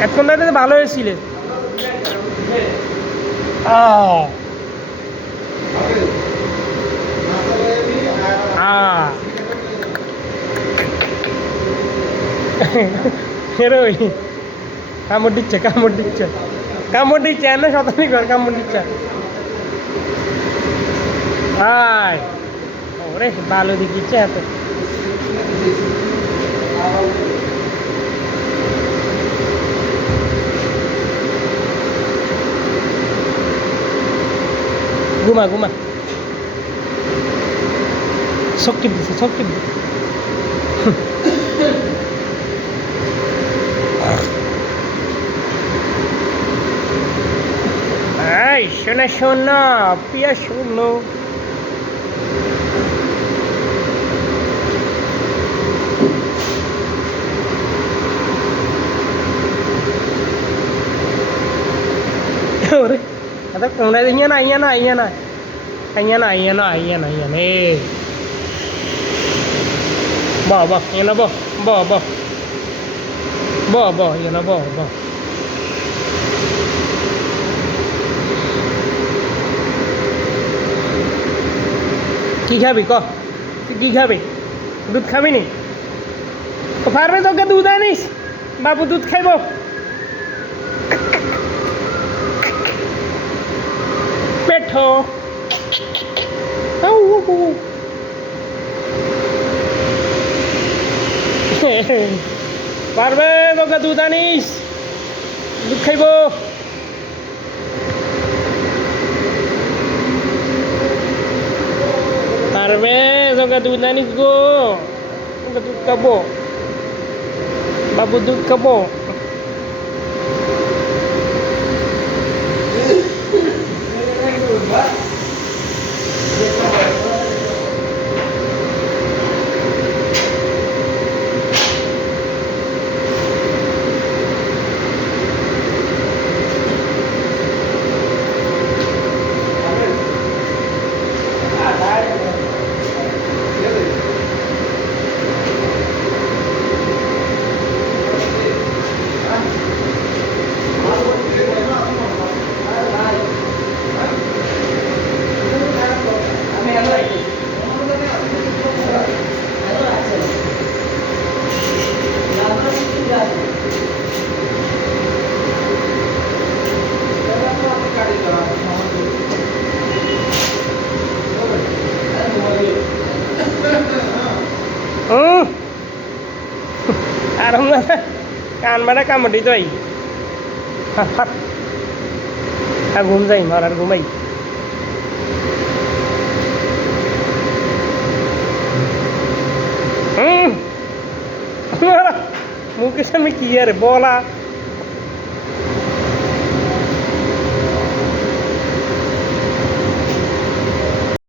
হেডফোনটা ভালো হয়েছিল। ওই কামড় দিচ্ছে কামড় দিচ্ছে কামড় দিচ্ছে এনে শতানি কর কামড় দিচ্ছে। হাই ওরে ভালো দেখিচ্ছে এত। ঘুমা ঘুমা শক্তি দিচ্ছে শক্তি দিচ্ছে। এই শোনা শোনা পিয়া শোনো। ওরে ada কোনা ইয়া না ইয়া না ইয়া না ইয়া না ইয়া না ইয়া না ইয়া নে বাহ বাহ ইয়া না বাহ বাহ বাহ বাহ বাহ ইয়া না বাহ বাহ। কি খাবি ক তুই কি খাবি? দুধ খাবি নি? পারবে তোকে দুধ আনিস বাবু দুধ খাইব। পেঠো পারবে তোকে দুধ আনিস দুধ খাইব। পারবে তোকে দুধ আনিস গো তোকে দুধ খাবো বাবু দুধ খাবো। আর কান মারা কামড়ি তো আর ঘুম যাই মার আর ঘুমাই। মুখের সামনে কি আরে বলা